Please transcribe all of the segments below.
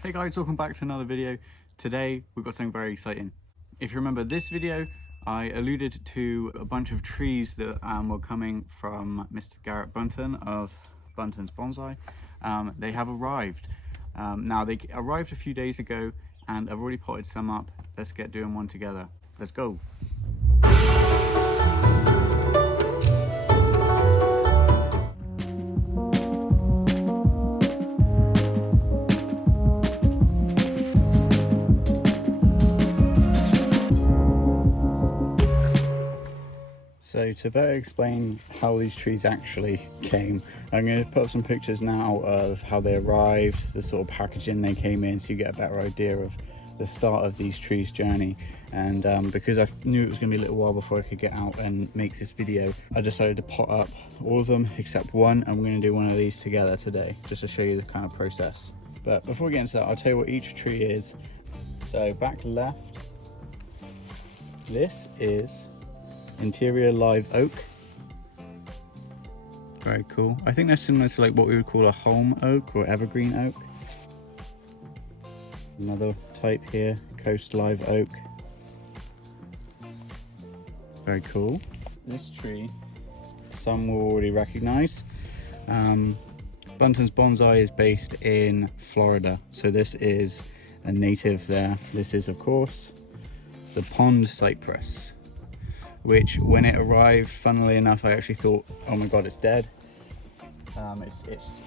Hey guys, welcome back to another video. Today we've got something very exciting. If you remember this video, I alluded to a bunch of trees that were coming from Mr. Garrett Bunton of Bunton's Bonsai. They have arrived. Now they arrived a few days ago and I've already potted some up. Let's get doing one together. Let's go. So to better explain how these trees actually came, I'm going to put up some pictures now of how they arrived, the sort of packaging they came in, so you get a better idea of the start of these trees' journey. And because I knew it was going to be a little while before I could get out and make this video, I decided to pot up all of them except one, and we're going to do one of these together today, just to show you the kind of process. But before we get into that, I'll tell you what each tree is. So back left, this is interior live oak. Very cool. I think they're similar to like what we would call a home oak or evergreen oak. Another type here, coast live oak. Very cool. This tree, some will already recognize. Bunton's Bonsai is based in Florida, so this is a native there. This is, of course, the pond cypress, which when it arrived, funnily enough, I actually thought, oh my god, it's dead.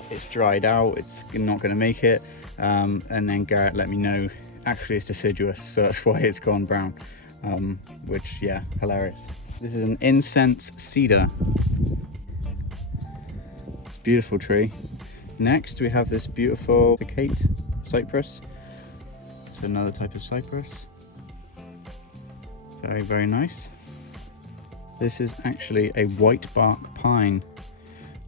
It's dried out, it's not going to make it. And then Garrett let me know, actually it's deciduous, so that's why it's gone brown. Which, yeah, hilarious. This is an incense cedar. Beautiful tree. Next we have this beautiful picate cypress. So another type of cypress. Very, very nice. This is actually a white bark pine.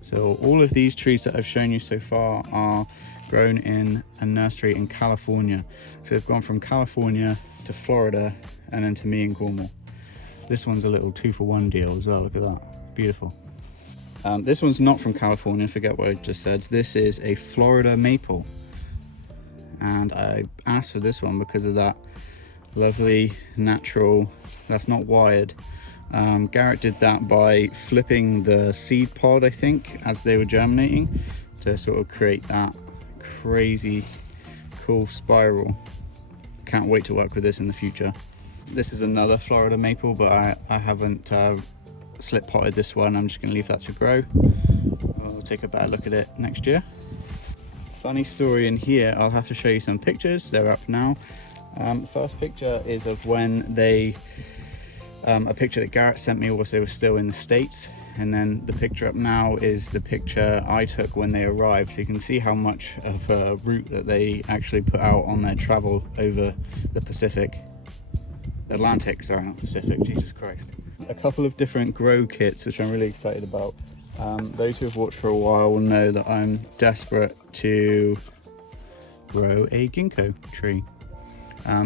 So all of these trees that I've shown you so far are grown in a nursery in California. So they've gone from California to Florida and then to me in Cornwall. This one's a little 2-for-1 deal as well, look at that, beautiful. This one's not from California, forget what I just said. This is a Florida maple. And I asked for this one because of that lovely natural, that's not wired. Garrett did that by flipping the seed pod, I think, as they were germinating to sort of create that crazy cool spiral. Can't wait to work with this in the future. This is another Florida maple, but I haven't slip potted this one. I'm just going to leave that to grow. We'll take a better look at it next year. Funny story in here, I'll have to show you some pictures. They're up now. The first picture is of when they a picture that Garrett sent me whilst they were still in the States, and then the picture up now is the picture I took when they arrived, so you can see how much of a route that they actually put out on their travel over the Atlantic, sorry, not Pacific, Jesus Christ. A couple of different grow kits which I'm really excited about. Those who have watched for a while will know that I'm desperate to grow a ginkgo tree.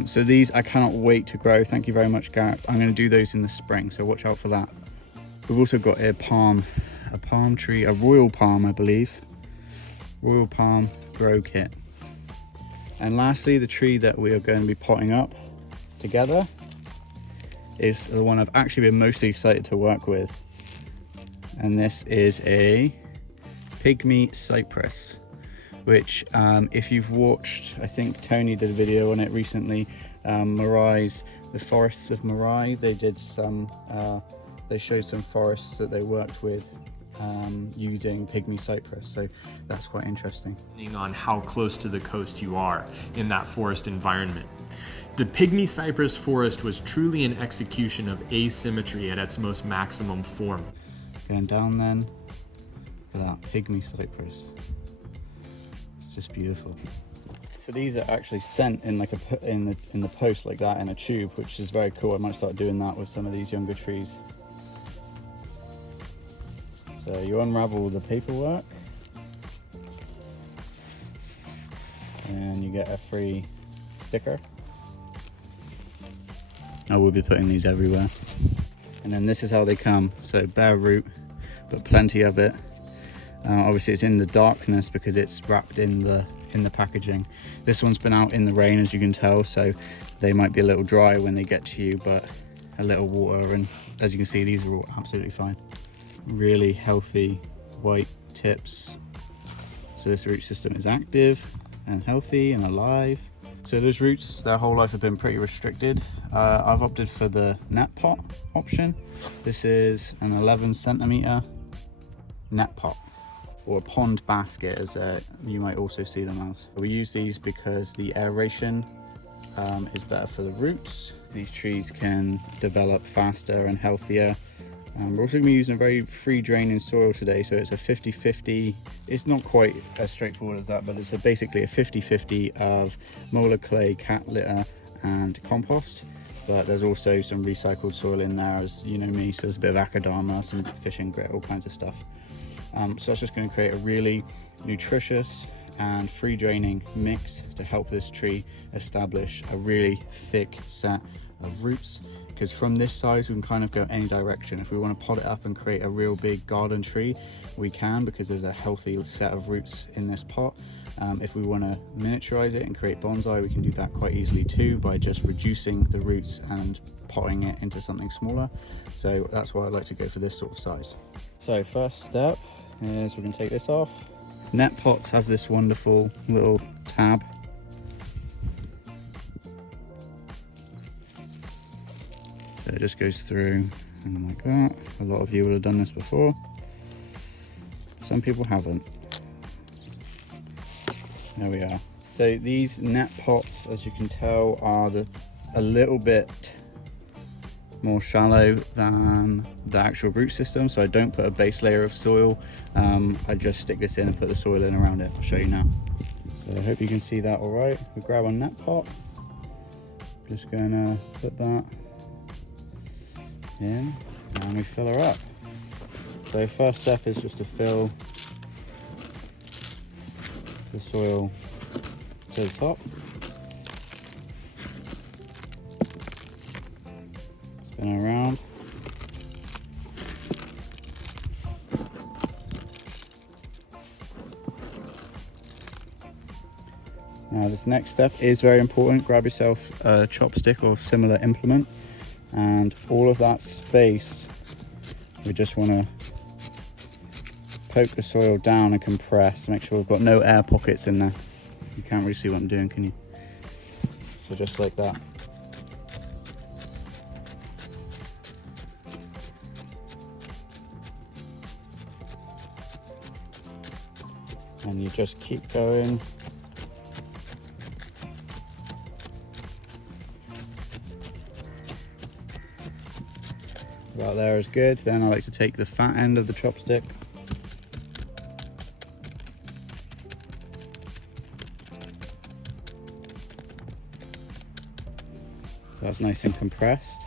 So these I cannot wait to grow. Thank you very much, Garrett. I'm going to do those in the spring, so watch out for that. We've also got a palm tree, a royal palm, I believe. Royal palm grow kit. And lastly, the tree that we are going to be potting up together is the one I've actually been most excited to work with. And this is a pygmy cypress, which if you've watched, I think Tony did a video on it recently, Marai's, the forests of Marai, they did some, they showed some forests that they worked with using pygmy cypress, so that's quite interesting. Depending on how close to the coast you are in that forest environment. The pygmy cypress forest was truly an execution of asymmetry at its most maximum form. Going down then, look at that pygmy cypress. Just beautiful. So these are actually sent in like in the post like that in a tube, which is very cool. I might start doing that with some of these younger trees. So you unravel the paperwork and you get a free sticker. I will be putting these everywhere. And then this is how they come. So bare root, but plenty of it. Obviously it's in the darkness because it's wrapped in the in the packaging. This one's been out in the rain, as you can tell, so they might be a little dry when they get to you, but a little water, and as you can see, these are all absolutely fine. Really healthy white tips. So this root system is active and healthy and alive. So those roots, their whole life have been pretty restricted. I've opted for the net pot option. This is an 11 centimeter net pot, or a pond basket, as you might also see them as. We use these because the aeration is better for the roots. These trees can develop faster and healthier. We're also going to be using a very free draining soil today, so it's a 50-50. It's not quite as straightforward as that, but it's basically a 50-50 of molar clay, cat litter and compost. But there's also some recycled soil in there, as you know me, so there's a bit of akadama, some fishing grit, all kinds of stuff. So that's just going to create a really nutritious and free draining mix to help this tree establish a really thick set of roots, because from this size we can kind of go any direction. If we want to pot it up and create a real big garden tree, we can, because there's a healthy set of roots in this pot. If we want to miniaturize it and create bonsai, we can do that quite easily too, by just reducing the roots and potting it into something smaller. So that's why I like to go for this sort of size. So first step is we're going to take this off. Net pots have this wonderful little tab. So it just goes through and like that. A lot of you will have done this before. Some people haven't. There we are. So these net pots, as you can tell, are a little bit more shallow than the actual root system, so I don't put a base layer of soil. I just stick this in and put the soil in around it. I'll show you now. So I hope you can see that all right. We grab a net pot, just gonna put that in and we fill her up. So first step is just to fill the soil to the top. Spin around. Now this next step is very important. Grab yourself a chopstick or similar implement, and all of that space, we just want to poke the soil down and compress. Make sure we've got no air pockets in there. You can't really see what I'm doing, can you? So just like that. And you just keep going. About there is good. Then I like to take the fat end of the chopstick. So that's nice and compressed.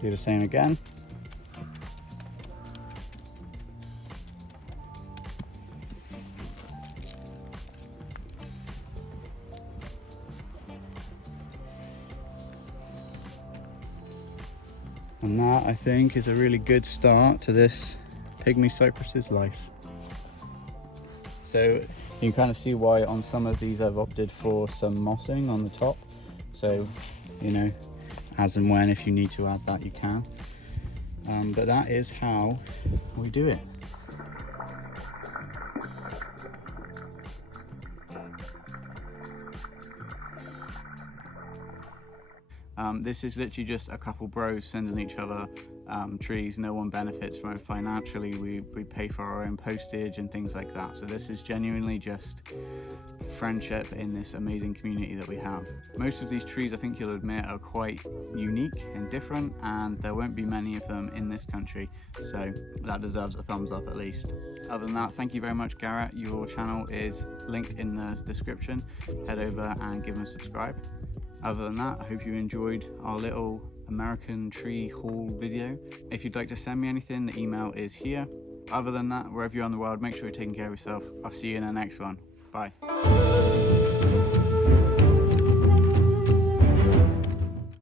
Do the same again. And that, I think, is a really good start to this pygmy cypress's life. So you can kind of see why on some of these I've opted for some mossing on the top. So, you know, as and when, if you need to add that, you can. But that is how we do it. This is literally just a couple bros sending each other trees. No one benefits from it financially. We pay for our own postage and things like that. So this is genuinely just friendship in this amazing community that we have. Most of these trees, I think you'll admit, are quite unique and different, and there won't be many of them in this country. So that deserves a thumbs up at least. Other than that, thank you very much, Garrett. Your channel is linked in the description. Head over and give them a subscribe. Other than that, I hope you enjoyed our little American tree haul video. If you'd like to send me anything, the email is here. Other than that, wherever you are in the world, make sure you're taking care of yourself. I'll see you in the next one. Bye.